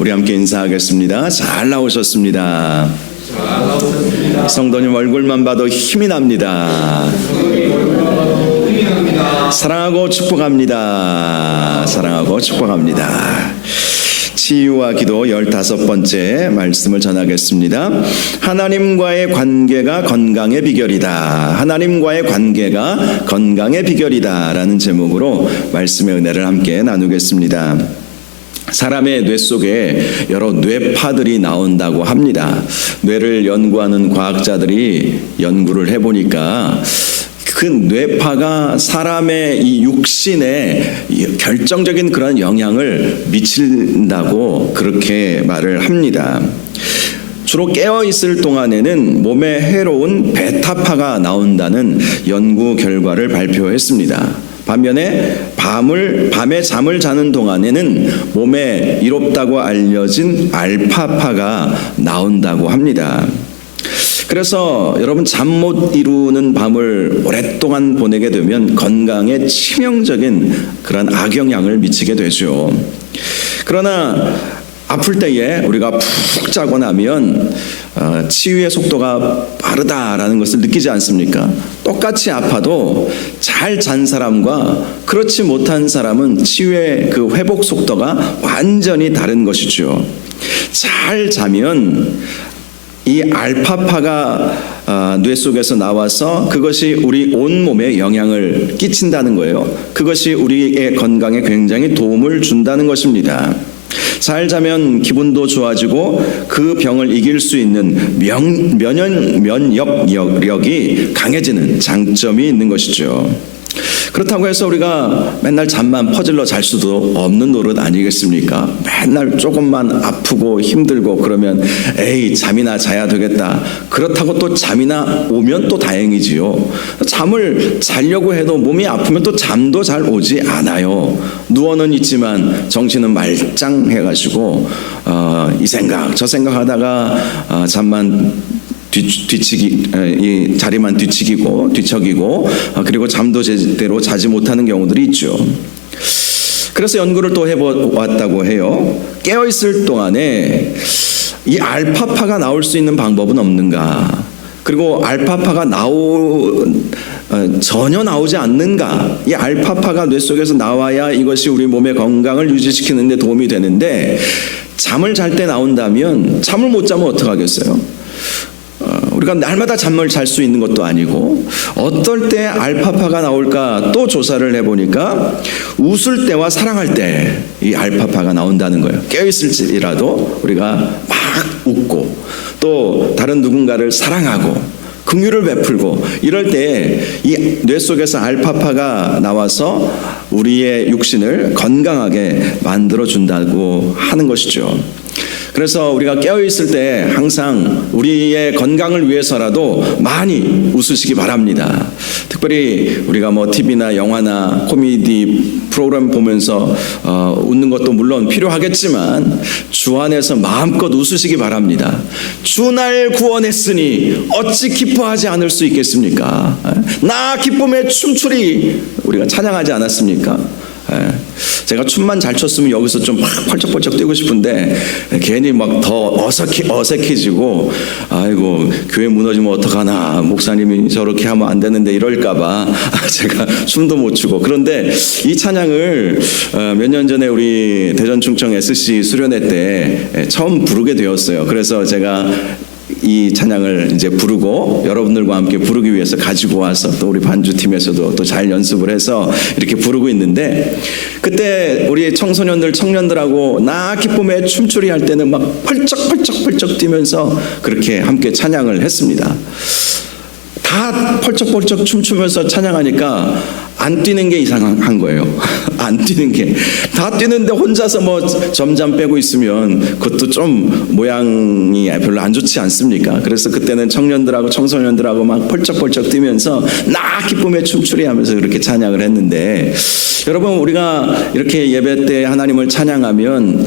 우리 함께 인사하겠습니다. 잘 나오셨습니다. 성도님 얼굴만 봐도 힘이 납니다. 사랑하고 축복합니다. 사랑하고 축복합니다. 치유와 기도 15번째 말씀을 전하겠습니다. 하나님과의 관계가 건강의 비결이다. 하나님과의 관계가 건강의 비결이다 라는 제목으로 말씀의 은혜를 함께 나누겠습니다. 사람의 뇌 속에 여러 뇌파들이 나온다고 합니다. 뇌를 연구하는 과학자들이 연구를 해보니까 그 뇌파가 사람의 이 육신에 결정적인 그런 영향을 미친다고 그렇게 말을 합니다. 주로 깨어있을 동안에는 몸에 해로운 베타파가 나온다는 연구 결과를 발표했습니다. 반면에 밤에 잠을 자는 동안에는 몸에 이롭다고 알려진 알파파가 나온다고 합니다. 그래서 여러분 잠 못 이루는 밤을 오랫동안 보내게 되면 건강에 치명적인 그런 악영향을 미치게 되죠. 그러나 아플 때에 우리가 푹 자고 나면 치유의 속도가 빠르다라는 것을 느끼지 않습니까? 똑같이 아파도 잘 잔 사람과 그렇지 못한 사람은 치유의 그 회복 속도가 완전히 다른 것이죠. 잘 자면 이 알파파가 뇌 속에서 나와서 그것이 우리 온몸에 영향을 끼친다는 거예요. 그것이 우리의 건강에 굉장히 도움을 준다는 것입니다. 잘 자면 기분도 좋아지고 그 병을 이길 수 있는 면역력이 강해지는 장점이 있는 것이죠. 그렇다고 해서 우리가 맨날 잠만 퍼질러 잘 수도 없는 노릇 아니겠습니까? 맨날 조금만 아프고 힘들고 그러면 에이 잠이나 자야 되겠다. 그렇다고 또 잠이나 오면 또 다행이지요. 잠을 자려고 해도 몸이 아프면 또 잠도 잘 오지 않아요. 누워는 있지만 정신은 말짱해가지고 이 생각 저 생각하다가 잠만 이 자리만 뒤척이고 그리고 잠도 제대로 자지 못하는 경우들이 있죠. 그래서 연구를 또 해보았다고 해요. 깨어있을 동안에 이 알파파가 나올 수 있는 방법은 없는가? 그리고 알파파가 전혀 나오지 않는가? 이 알파파가 뇌 속에서 나와야 이것이 우리 몸의 건강을 유지시키는 데 도움이 되는데 잠을 잘 때 나온다면 잠을 못 자면 어떡하겠어요? 우리가 날마다 잠을 잘 수 있는 것도 아니고 어떨 때 알파파가 나올까 또 조사를 해보니까 웃을 때와 사랑할 때 이 알파파가 나온다는 거예요. 깨어있을지라도 우리가 막 웃고 또 다른 누군가를 사랑하고 긍휼을 베풀고 이럴 때 이 뇌 속에서 알파파가 나와서 우리의 육신을 건강하게 만들어준다고 하는 것이죠. 그래서 우리가 깨어있을 때 항상 우리의 건강을 위해서라도 많이 웃으시기 바랍니다. 특별히 우리가 TV나 영화나 코미디 프로그램 보면서 웃는 것도 물론 필요하겠지만 주 안에서 마음껏 웃으시기 바랍니다. 주 날 구원했으니 어찌 기뻐하지 않을 수 있겠습니까? 나 기쁨에 춤추리 우리가 찬양하지 않았습니까? 제가 춤만 잘 췄으면 여기서 좀 막 펄쩍펄쩍 뛰고 싶은데 괜히 막 더 어색해지고 아이고 교회 무너지면 어떡하나 목사님이 저렇게 하면 안 되는데 이럴까봐 제가 춤도 못 추고 그런데 이 찬양을 몇 년 전에 우리 대전 충청 SC 수련회 때 처음 부르게 되었어요. 그래서 제가 이 찬양을 이제 부르고 여러분들과 함께 부르기 위해서 가지고 와서 또 우리 반주팀에서도 또 잘 연습을 해서 이렇게 부르고 있는데 그때 우리 청년들하고 나 기쁨에 춤추리 할 때는 막 펄쩍 뛰면서 그렇게 함께 찬양을 했습니다. 다 펄쩍펄쩍 춤추면서 찬양하니까 안 뛰는 게 이상한 거예요. 안 뛰는 게. 다 뛰는데 혼자서 점잠 빼고 있으면 그것도 좀 모양이 별로 안 좋지 않습니까? 그래서 그때는 청년들하고 청소년들하고 막 펄쩍펄쩍 뛰면서 나 기쁨에 춤추리 하면서 그렇게 찬양을 했는데 여러분 우리가 이렇게 예배 때 하나님을 찬양하면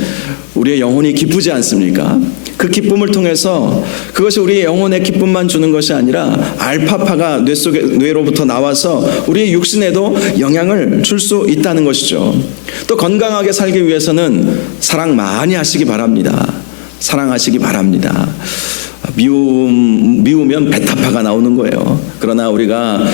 우리의 영혼이 기쁘지 않습니까? 그 기쁨을 통해서 그것이 우리의 영혼의 기쁨만 주는 것이 아니라 알파파가 뇌로부터 나와서 우리의 육신에도 영향을 줄 수 있다는 것이죠. 또 건강하게 살기 위해서는 사랑 많이 하시기 바랍니다. 사랑하시기 바랍니다. 미우면 베타파가 나오는 거예요. 그러나 우리가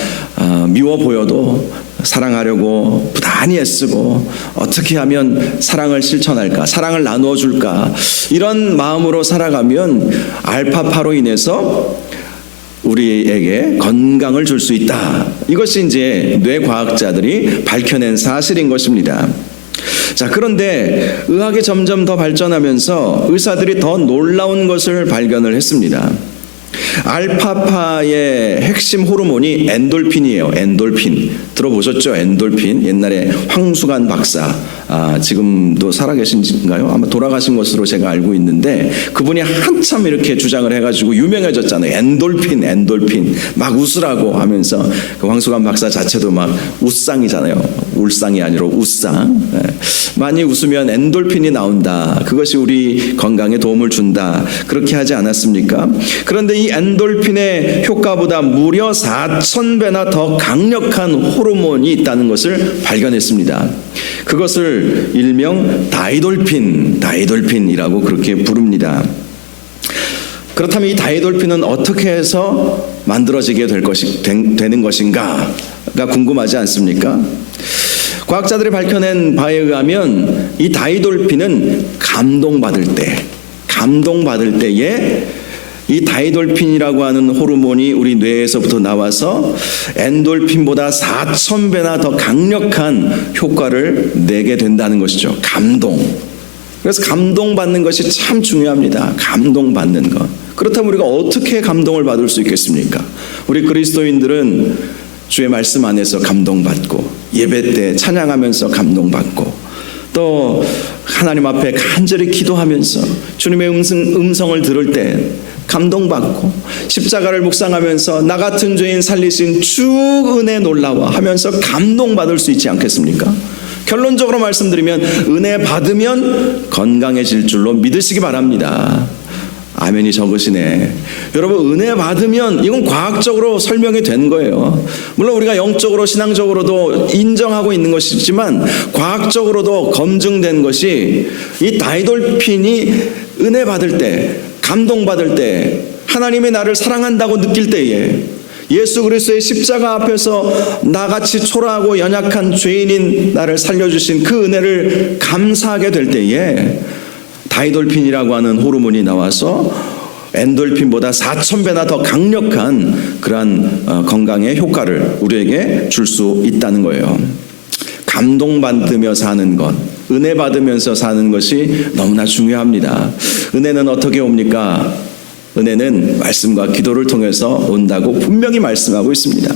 미워 보여도 사랑하려고 부단히 애쓰고 어떻게 하면 사랑을 실천할까, 사랑을 나누어 줄까, 이런 마음으로 살아가면 알파파로 인해서 우리에게 건강을 줄 수 있다. 이것이 이제 뇌과학자들이 밝혀낸 사실인 것입니다. 자, 그런데 의학이 점점 더 발전하면서 의사들이 더 놀라운 것을 발견을 했습니다. 알파파의 핵심 호르몬이 엔돌핀이에요. 엔돌핀 들어보셨죠? 엔돌핀. 옛날에 황수관 박사, 지금도 살아계신가요? 아마 돌아가신 것으로 제가 알고 있는데 그분이 한참 이렇게 주장을 해가지고 유명해졌잖아요. 엔돌핀 막 웃으라고 하면서 그 황수관 박사 자체도 막 웃상이잖아요. 울상이 아니라 웃상. 많이 웃으면 엔돌핀이 나온다. 그것이 우리 건강에 도움을 준다. 그렇게 하지 않았습니까? 그런데 이 엔돌핀의 효과보다 무려 4,000배나 더 강력한 호르몬이 있다는 것을 발견했습니다. 그것을 일명 다이돌핀이라고 그렇게 부릅니다. 그렇다면 이 다이돌핀은 어떻게 해서 만들어지게 되는 것인가가 궁금하지 않습니까? 과학자들이 밝혀낸 바에 의하면 이 다이돌핀은 감동받을 때에 이 다이돌핀이라고 하는 호르몬이 우리 뇌에서부터 나와서 엔돌핀보다 4,000배나 더 강력한 효과를 내게 된다는 것이죠. 그래서 감동받는 것이 참 중요합니다. 감동받는 것. 그렇다면 우리가 어떻게 감동을 받을 수 있겠습니까? 우리 그리스도인들은 주의 말씀 안에서 감동받고, 예배 때 찬양하면서 감동받고, 또 하나님 앞에 간절히 기도하면서 주님의 음성을 들을 때 감동받고, 십자가를 묵상하면서 나 같은 죄인 살리신 주 은혜 놀라워 하면서 감동받을 수 있지 않겠습니까? 결론적으로 말씀드리면 은혜 받으면 건강해질 줄로 믿으시기 바랍니다. 아멘이 적으시네. 여러분, 은혜 받으면 이건 과학적으로 설명이 된 거예요. 물론 우리가 영적으로 신앙적으로도 인정하고 있는 것이지만 과학적으로도 검증된 것이 이 다이돌핀이 은혜 받을 때, 감동받을 때, 하나님이 나를 사랑한다고 느낄 때에, 예수 그리스도의 십자가 앞에서 나같이 초라하고 연약한 죄인인 나를 살려주신 그 은혜를 감사하게 될 때에 다이돌핀이라고 하는 호르몬이 나와서 엔돌핀보다 4,000배나 더 강력한 그러한 건강의 효과를 우리에게 줄 수 있다는 거예요. 감동받으며 사는 것, 은혜 받으면서 사는 것이 너무나 중요합니다. 은혜는 어떻게 옵니까? 은혜는 말씀과 기도를 통해서 온다고 분명히 말씀하고 있습니다.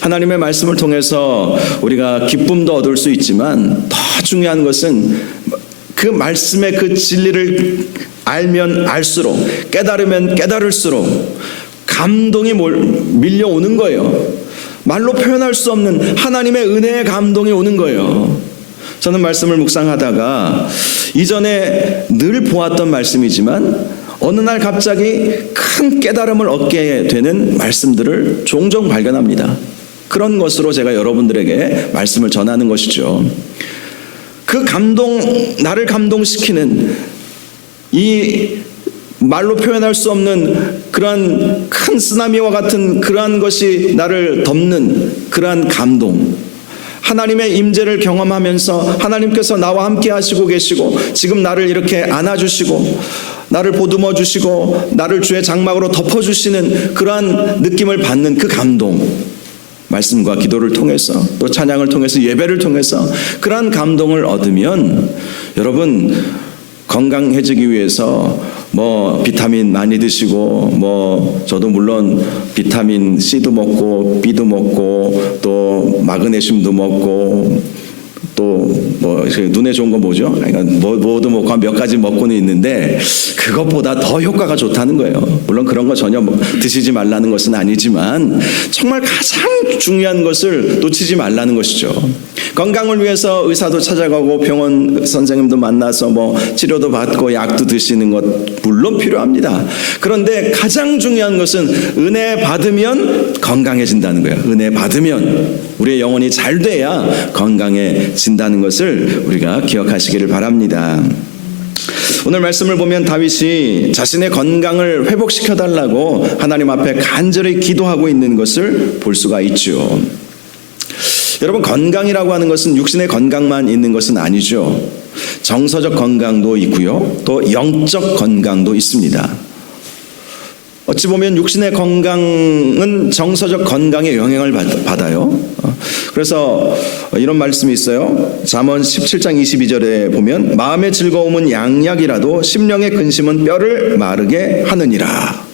하나님의 말씀을 통해서 우리가 기쁨도 얻을 수 있지만 더 중요한 것은 그 말씀의 그 진리를 알면 알수록, 깨달으면 깨달을수록 감동이 밀려오는 거예요. 말로 표현할 수 없는 하나님의 은혜의 감동이 오는 거예요. 저는 말씀을 묵상하다가 이전에 늘 보았던 말씀이지만 어느 날 갑자기 큰 깨달음을 얻게 되는 말씀들을 종종 발견합니다. 그런 것으로 제가 여러분들에게 말씀을 전하는 것이죠. 그 나를 감동시키는 이 말로 표현할 수 없는 그러한 큰 쓰나미와 같은 그러한 것이 나를 덮는 그러한 감동, 하나님의 임재를 경험하면서 하나님께서 나와 함께 하시고 계시고 지금 나를 이렇게 안아주시고 나를 보듬어 주시고 나를 주의 장막으로 덮어주시는 그러한 느낌을 받는 그 감동, 말씀과 기도를 통해서 또 찬양을 통해서 예배를 통해서 그러한 감동을 얻으면 여러분 건강해지기 위해서 비타민 많이 드시고 저도 물론 비타민 C도 먹고 B도 먹고 또 마그네슘도 먹고 또 뭐 눈에 좋은 거 뭐죠? 그러니까 모두 뭐 몇 가지 먹고는 있는데 그것보다 더 효과가 좋다는 거예요. 물론 그런 거 전혀 드시지 말라는 것은 아니지만 정말 가장 중요한 것을 놓치지 말라는 것이죠. 건강을 위해서 의사도 찾아가고 병원 선생님도 만나서 뭐 치료도 받고 약도 드시는 것 물론 필요합니다. 그런데 가장 중요한 것은 은혜 받으면 건강해진다는 거예요. 은혜 받으면 우리의 영혼이 잘 돼야 건강해진다는 것을 우리가 기억하시기를 바랍니다. 오늘 말씀을 보면 다윗이 자신의 건강을 회복시켜달라고 하나님 앞에 간절히 기도하고 있는 것을 볼 수가 있죠. 여러분, 건강이라고 하는 것은 육신의 건강만 있는 것은 아니죠. 정서적 건강도 있고요, 또 영적 건강도 있습니다. 어찌 보면 육신의 건강은 정서적 건강에 영향을 받아요. 그래서 이런 말씀이 있어요. 잠언 17장 22절에 보면 마음의 즐거움은 양약이라도 심령의 근심은 뼈를 마르게 하느니라.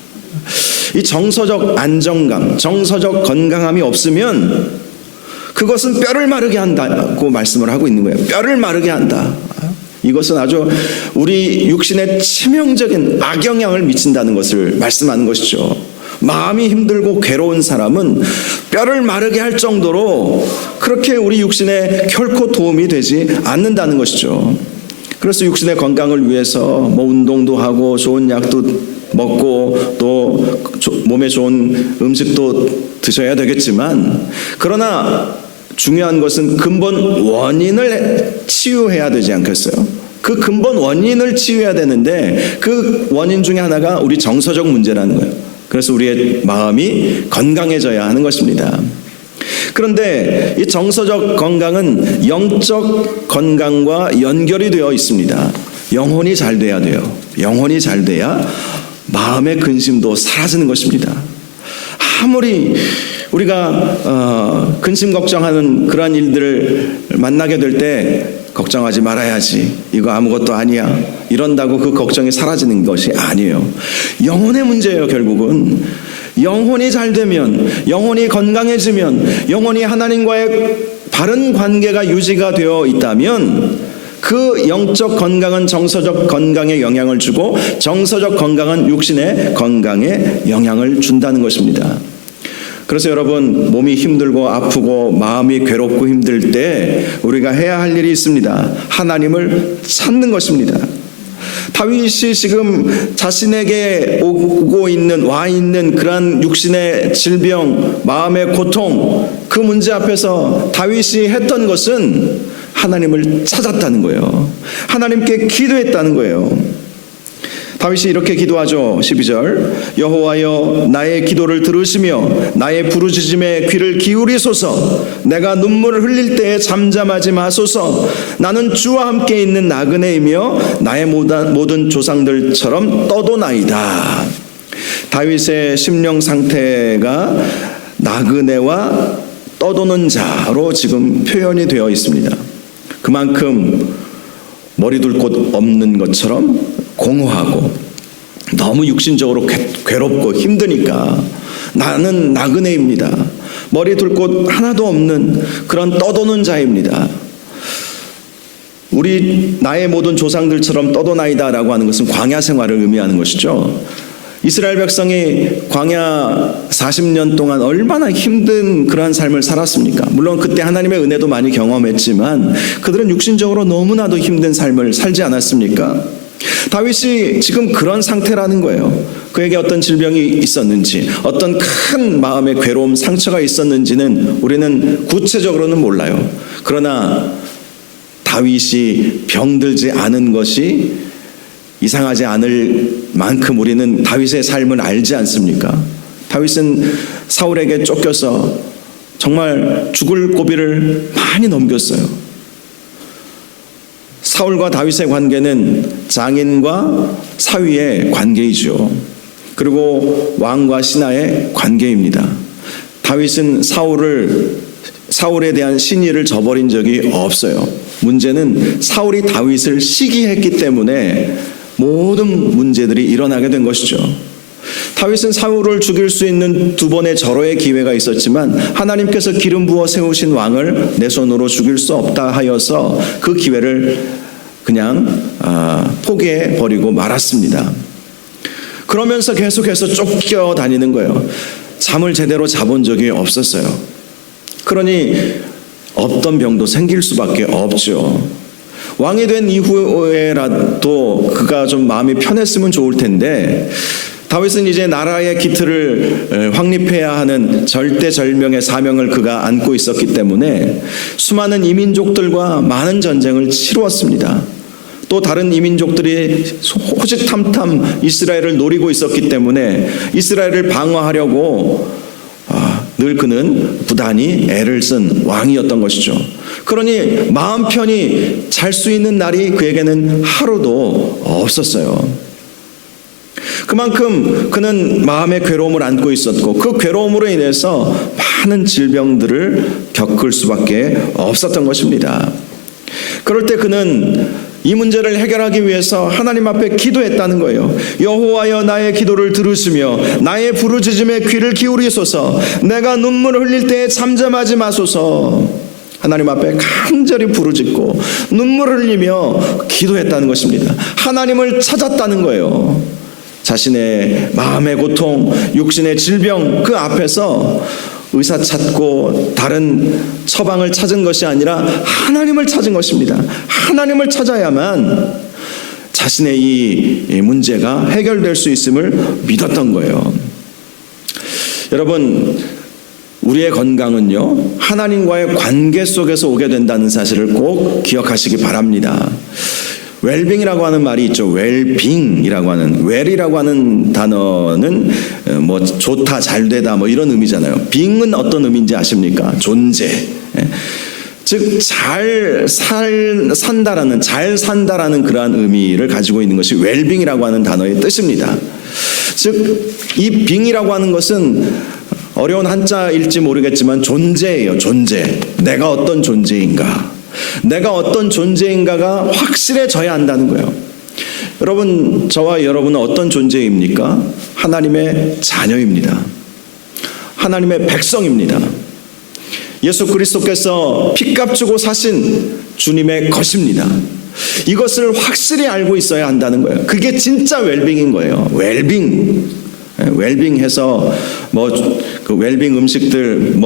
이 정서적 안정감, 정서적 건강함이 없으면 그것은 뼈를 마르게 한다고 말씀을 하고 있는 거예요. 뼈를 마르게 한다. 이것은 아주 우리 육신에 치명적인 악영향을 미친다는 것을 말씀하는 것이죠. 마음이 힘들고 괴로운 사람은 뼈를 마르게 할 정도로 그렇게 우리 육신에 결코 도움이 되지 않는다는 것이죠. 그래서 육신의 건강을 위해서 뭐 운동도 하고 좋은 약도 먹고 또 몸에 좋은 음식도 드셔야 되겠지만, 그러나 중요한 것은 근본 원인을 치유해야 되지 않겠어요? 그 근본 원인을 치유해야 되는데 그 원인 중에 하나가 우리 정서적 문제라는 거예요. 그래서 우리의 마음이 건강해져야 하는 것입니다. 그런데 이 정서적 건강은 영적 건강과 연결이 되어 있습니다. 영혼이 잘 돼야 돼요. 영혼이 잘 돼야 마음의 근심도 사라지는 것입니다. 아무리 우리가 근심 걱정하는 그러한 일들을 만나게 될 때 걱정하지 말아야지, 이거 아무것도 아니야, 이런다고 그 걱정이 사라지는 것이 아니에요. 영혼의 문제예요. 결국은 영혼이 잘 되면, 영혼이 건강해지면, 영혼이 하나님과의 바른 관계가 유지가 되어 있다면 그 영적 건강은 정서적 건강에 영향을 주고 정서적 건강은 육신의 건강에 영향을 준다는 것입니다. 그래서 여러분, 몸이 힘들고 아프고 마음이 괴롭고 힘들 때 우리가 해야 할 일이 있습니다. 하나님을 찾는 것입니다. 다윗이 지금 자신에게 와 있는 그러한 육신의 질병, 마음의 고통, 그 문제 앞에서 다윗이 했던 것은 하나님을 찾았다는 거예요. 하나님께 기도했다는 거예요. 다윗이 이렇게 기도하죠. 12절, 여호와여 나의 기도를 들으시며 나의 부르짖음에 귀를 기울이소서. 내가 눈물을 흘릴 때에 잠잠하지 마소서. 나는 주와 함께 있는 나그네이며 나의 모든 조상들처럼 떠도나이다. 다윗의 심령 상태가 나그네와 떠도는 자로 지금 표현이 되어 있습니다. 그만큼 머리 둘 곳 없는 것처럼 공허하고 너무 육신적으로 괴롭고 힘드니까 나는 나그네입니다. 머리 둘 곳 하나도 없는 그런 떠도는 자입니다. 나의 모든 조상들처럼 떠도나이다라고 하는 것은 광야 생활을 의미하는 것이죠. 이스라엘 백성이 광야 40년 동안 얼마나 힘든 그러한 삶을 살았습니까? 물론 그때 하나님의 은혜도 많이 경험했지만 그들은 육신적으로 너무나도 힘든 삶을 살지 않았습니까? 다윗이 지금 그런 상태라는 거예요. 그에게 어떤 질병이 있었는지, 어떤 큰 마음의 괴로움, 상처가 있었는지는 우리는 구체적으로는 몰라요. 그러나 다윗이 병들지 않은 것이 이상하지 않을 만큼 우리는 다윗의 삶을 알지 않습니까? 다윗은 사울에게 쫓겨서 정말 죽을 고비를 많이 넘겼어요. 사울과 다윗의 관계는 장인과 사위의 관계이죠. 그리고 왕과 신하의 관계입니다. 다윗은 사울에 대한 신의를 저버린 적이 없어요. 문제는 사울이 다윗을 시기했기 때문에 모든 문제들이 일어나게 된 것이죠. 다윗은 사울을 죽일 수 있는 두 번의 절호의 기회가 있었지만 하나님께서 기름 부어 세우신 왕을 내 손으로 죽일 수 없다 하여서 그 기회를 그냥 포기해 버리고 말았습니다. 그러면서 계속해서 쫓겨다니는 거예요. 잠을 제대로 자본 적이 없었어요. 그러니 없던 병도 생길 수밖에 없죠. 왕이 된 이후에라도 그가 좀 마음이 편했으면 좋을 텐데 다윗은 이제 나라의 기틀을 확립해야 하는 절대절명의 사명을 그가 안고 있었기 때문에 수많은 이민족들과 많은 전쟁을 치루었습니다. 또 다른 이민족들이 호시탐탐 이스라엘을 노리고 있었기 때문에 이스라엘을 방어하려고 늘 그는 부단히 애를 쓴 왕이었던 것이죠. 그러니 마음 편히 잘 수 있는 날이 그에게는 하루도 없었어요. 그만큼 그는 마음의 괴로움을 안고 있었고 그 괴로움으로 인해서 많은 질병들을 겪을 수밖에 없었던 것입니다. 그럴 때 그는 이 문제를 해결하기 위해서 하나님 앞에 기도했다는 거예요. 여호와여 나의 기도를 들으시며 나의 부르짖음에 귀를 기울이소서. 내가 눈물을 흘릴 때에 잠잠하지 마소서. 하나님 앞에 간절히 부르짖고 눈물을 흘리며 기도했다는 것입니다. 하나님을 찾았다는 거예요. 자신의 마음의 고통, 육신의 질병 그 앞에서 의사 찾고 다른 처방을 찾은 것이 아니라 하나님을 찾은 것입니다. 하나님을 찾아야만 자신의 이 문제가 해결될 수 있음을 믿었던 거예요. 여러분, 우리의 건강은요, 하나님과의 관계 속에서 오게 된다는 사실을 꼭 기억하시기 바랍니다. 웰빙이라고 하는 말이 있죠. 웰빙이라고 하는, 웰이라고 하는 단어는 뭐 좋다, 잘되다 뭐 이런 의미잖아요. 빙은 어떤 의미인지 아십니까? 존재. 즉 잘 산다라는 그러한 의미를 가지고 있는 것이 웰빙이라고 하는 단어의 뜻입니다. 즉 이 빙이라고 하는 것은 어려운 한자일지 모르겠지만 존재예요. 존재. 내가 어떤 존재인가. 내가 어떤 존재인가가 확실해져야 한다는 거예요. 여러분, 저와 여러분은 어떤 존재입니까? 하나님의 자녀입니다. 하나님의 백성입니다. 예수 그리스도께서 피값 주고 사신 주님의 것입니다. 이것을 확실히 알고 있어야 한다는 거예요. 그게 진짜 웰빙인 거예요. 웰빙해서 그 웰빙 음식들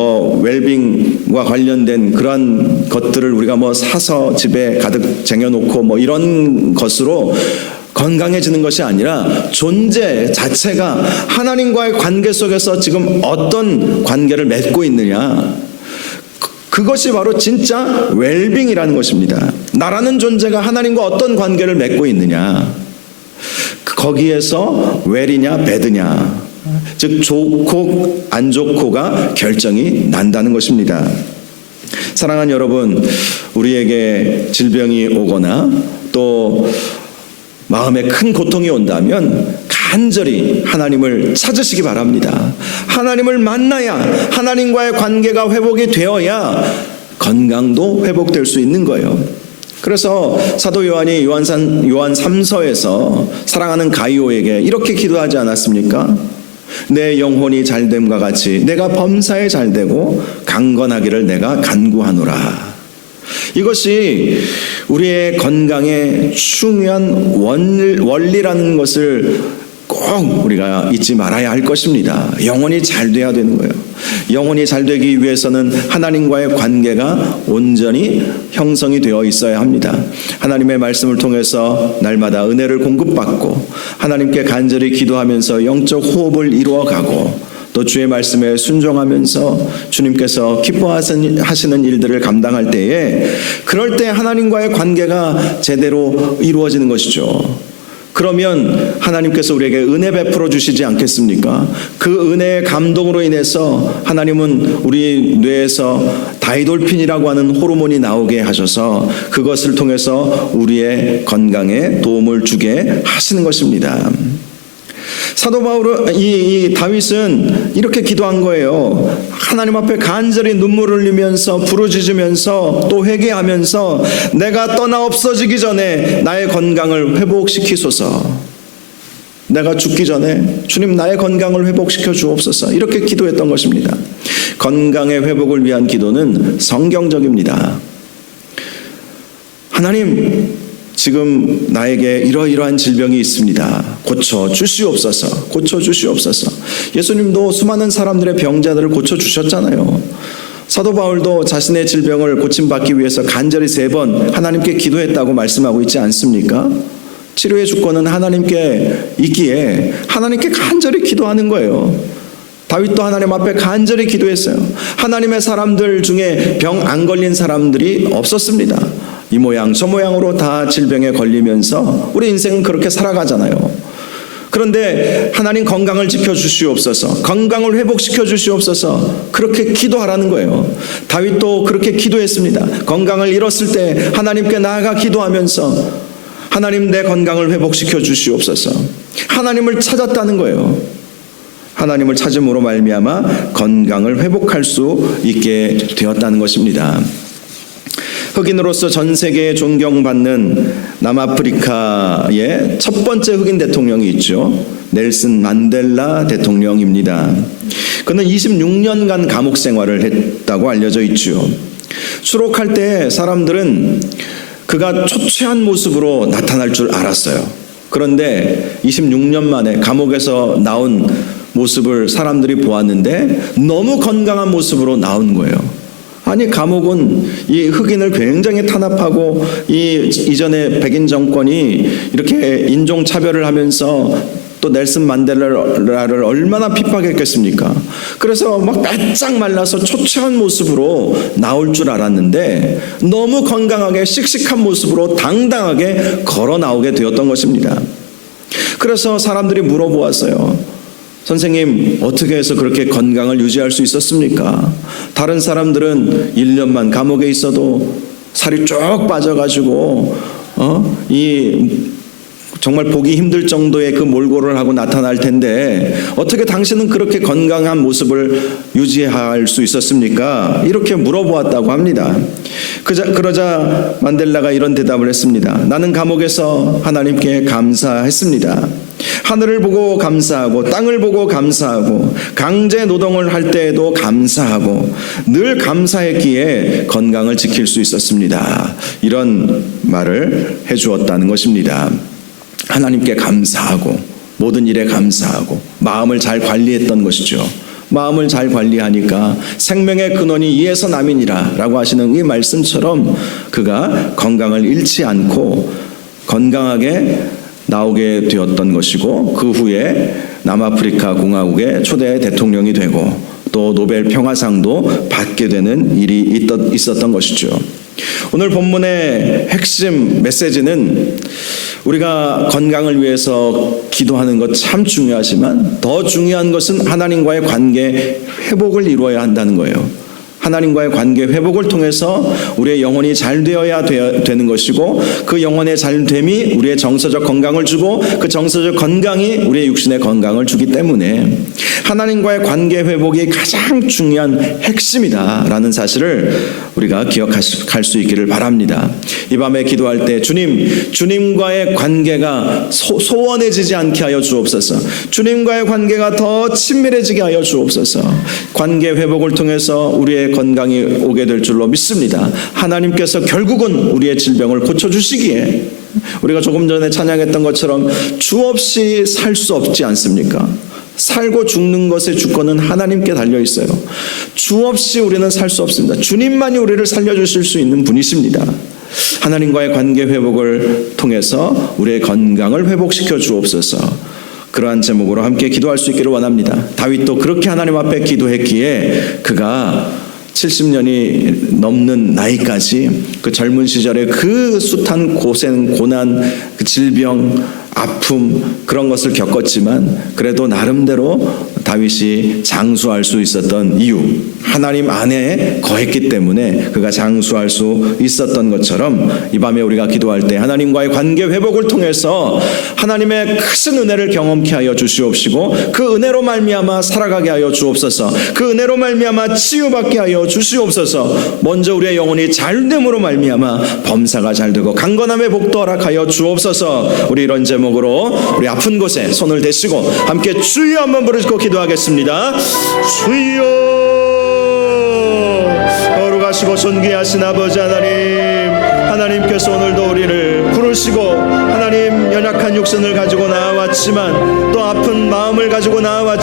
웰빙과 관련된 그런 것들을 우리가 사서 집에 가득 쟁여놓고 이런 것으로 건강해지는 것이 아니라 존재 자체가 하나님과의 관계 속에서 지금 어떤 관계를 맺고 있느냐, 그것이 바로 진짜 웰빙이라는 것입니다. 나라는 존재가 하나님과 어떤 관계를 맺고 있느냐, 거기에서 웰이냐 배드냐, 즉 좋고 안 좋고가 결정이 난다는 것입니다. 사랑하는 여러분, 우리에게 질병이 오거나 또 마음에 큰 고통이 온다면 간절히 하나님을 찾으시기 바랍니다. 하나님을 만나야, 하나님과의 관계가 회복이 되어야 건강도 회복될 수 있는 거예요. 그래서 사도 요한이 요한 3서에서 사랑하는 가이오에게 이렇게 기도하지 않았습니까? 내 영혼이 잘됨과 같이 내가 범사에 잘되고 강건하기를 내가 간구하노라. 이것이 우리의 건강의 중요한 원리라는 것을 꼭 우리가 잊지 말아야 할 것입니다. 영혼이 잘 돼야 되는 거예요. 영혼이 잘 되기 위해서는 하나님과의 관계가 온전히 형성이 되어 있어야 합니다. 하나님의 말씀을 통해서 날마다 은혜를 공급받고 하나님께 간절히 기도하면서 영적 호흡을 이루어가고 또 주의 말씀에 순종하면서 주님께서 기뻐하시는 일들을 감당할 때에, 그럴 때 하나님과의 관계가 제대로 이루어지는 것이죠. 그러면 하나님께서 우리에게 은혜 베풀어 주시지 않겠습니까? 그 은혜의 감동으로 인해서 하나님은 우리 뇌에서 다이돌핀이라고 하는 호르몬이 나오게 하셔서 그것을 통해서 우리의 건강에 도움을 주게 하시는 것입니다. 사도 이 다윗은 이렇게 기도한 거예요. 하나님 앞에 간절히 눈물을 흘리면서 부르짖으면서 또 회개하면서 내가 떠나 없어지기 전에 나의 건강을 회복시키소서. 내가 죽기 전에 주님 나의 건강을 회복시켜 주옵소서. 이렇게 기도했던 것입니다. 건강의 회복을 위한 기도는 성경적입니다. 하나님, 지금 나에게 이러이러한 질병이 있습니다. 고쳐 주시옵소서. 고쳐 주시옵소서. 예수님도 수많은 사람들의 병자들을 고쳐 주셨잖아요. 사도 바울도 자신의 질병을 고침받기 위해서 간절히 3번 하나님께 기도했다고 말씀하고 있지 않습니까? 치료의 주권은 하나님께 있기에 하나님께 간절히 기도하는 거예요. 다윗도 하나님 앞에 간절히 기도했어요. 하나님의 사람들 중에 병 안 걸린 사람들이 없었습니다. 이 모양 저 모양으로 다 질병에 걸리면서 우리 인생은 그렇게 살아가잖아요. 그런데 하나님 건강을 지켜주시옵소서, 건강을 회복시켜 주시옵소서, 그렇게 기도하라는 거예요. 다윗도 그렇게 기도했습니다. 건강을 잃었을 때 하나님께 나아가 기도하면서 하나님 내 건강을 회복시켜 주시옵소서. 하나님을 찾았다는 거예요. 하나님을 찾음으로 말미암아 건강을 회복할 수 있게 되었다는 것입니다. 흑인으로서 전 세계에 존경받는 남아프리카의 첫 번째 흑인 대통령이 있죠. 넬슨 만델라 대통령입니다. 그는 26년간 감옥 생활을 했다고 알려져 있죠. 수록할 때 사람들은 그가 초췌한 모습으로 나타날 줄 알았어요. 그런데 26년 만에 감옥에서 나온 모습을 사람들이 보았는데 너무 건강한 모습으로 나온 거예요. 아니, 감옥은 이 흑인을 굉장히 탄압하고 이전에 백인 정권이 이렇게 인종차별을 하면서 또 넬슨 만델라를 얼마나 핍박했겠습니까? 그래서 막 바짝 말라서 초췌한 모습으로 나올 줄 알았는데 너무 건강하게 씩씩한 모습으로 당당하게 걸어 나오게 되었던 것입니다. 그래서 사람들이 물어보았어요. 선생님, 어떻게 해서 그렇게 건강을 유지할 수 있었습니까? 다른 사람들은 1년만 감옥에 있어도 살이 쭉 빠져가지고 정말 보기 힘들 정도의 그 몰골을 하고 나타날 텐데 어떻게 당신은 그렇게 건강한 모습을 유지할 수 있었습니까? 이렇게 물어보았다고 합니다. 그러자 만델라가 이런 대답을 했습니다. 나는 감옥에서 하나님께 감사했습니다. 하늘을 보고 감사하고 땅을 보고 감사하고 강제 노동을 할 때에도 감사하고 늘 감사했기에 건강을 지킬 수 있었습니다. 이런 말을 해주었다는 것입니다. 하나님께 감사하고 모든 일에 감사하고 마음을 잘 관리했던 것이죠. 마음을 잘 관리하니까 생명의 근원이 이에서 남이니라 라고 하시는 이 말씀처럼 그가 건강을 잃지 않고 건강하게 나오게 되었던 것이고 그 후에 남아프리카 공화국의 초대 대통령이 되고 또 노벨 평화상도 받게 되는 일이 있었던 것이죠. 오늘 본문의 핵심 메시지는 우리가 건강을 위해서 기도하는 것 참 중요하지만 더 중요한 것은 하나님과의 관계 회복을 이루어야 한다는 거예요. 하나님과의 관계 회복을 통해서 우리의 영혼이 잘 되어야 되는 것이고 그 영혼의 잘됨이 우리의 정서적 건강을 주고 그 정서적 건강이 우리의 육신의 건강을 주기 때문에 하나님과의 관계 회복이 가장 중요한 핵심이다라는 사실을 우리가 기억할 수 있기를 바랍니다. 이 밤에 기도할 때 주님과의 관계가 소원해지지 않게 하여 주옵소서. 주님과의 관계가 더 친밀해지게 하여 주옵소서. 관계 회복을 통해서 우리의 건강이 오게 될 줄로 믿습니다. 하나님께서 결국은 우리의 질병을 고쳐주시기에 우리가 조금 전에 찬양했던 것처럼 주 없이 살 수 없지 않습니까? 살고 죽는 것의 주권은 하나님께 달려있어요. 주 없이 우리는 살 수 없습니다. 주님만이 우리를 살려주실 수 있는 분이십니다. 하나님과의 관계 회복을 통해서 우리의 건강을 회복시켜 주옵소서. 그러한 제목으로 함께 기도할 수 있기를 원합니다. 다윗도 그렇게 하나님 앞에 기도했기에 그가 70년이 넘는 나이까지 그 젊은 시절에 그 숱한 고생, 고난, 그 질병, 아픔 그런 것을 겪었지만 그래도 나름대로 다윗이 장수할 수 있었던 이유, 하나님 안에 거했기 때문에 그가 장수할 수 있었던 것처럼 이 밤에 우리가 기도할 때 하나님과의 관계 회복을 통해서 하나님의 크신 은혜를 경험케 하여 주시옵시고 그 은혜로 말미암아 살아가게 하여 주옵소서. 그 은혜로 말미암아 치유받게 하여 주시옵소서. 먼저 우리의 영혼이 잘됨으로 말미암아 범사가 잘되고 강건함의 복도 허락하여 주옵소서. 우리 이런 제목 제목으로 우리 아픈 곳에 손을 대시고 함께 주여 한번 부르시고 기도하겠습니다. 주여. 거룩하시고 존귀하신 아버지 하나님, 하나님께서 오늘도 우리를 부르시고 하나님 연약한 육신을 가지고 나왔지만 또 아픈 마음을 가지고 나왔지만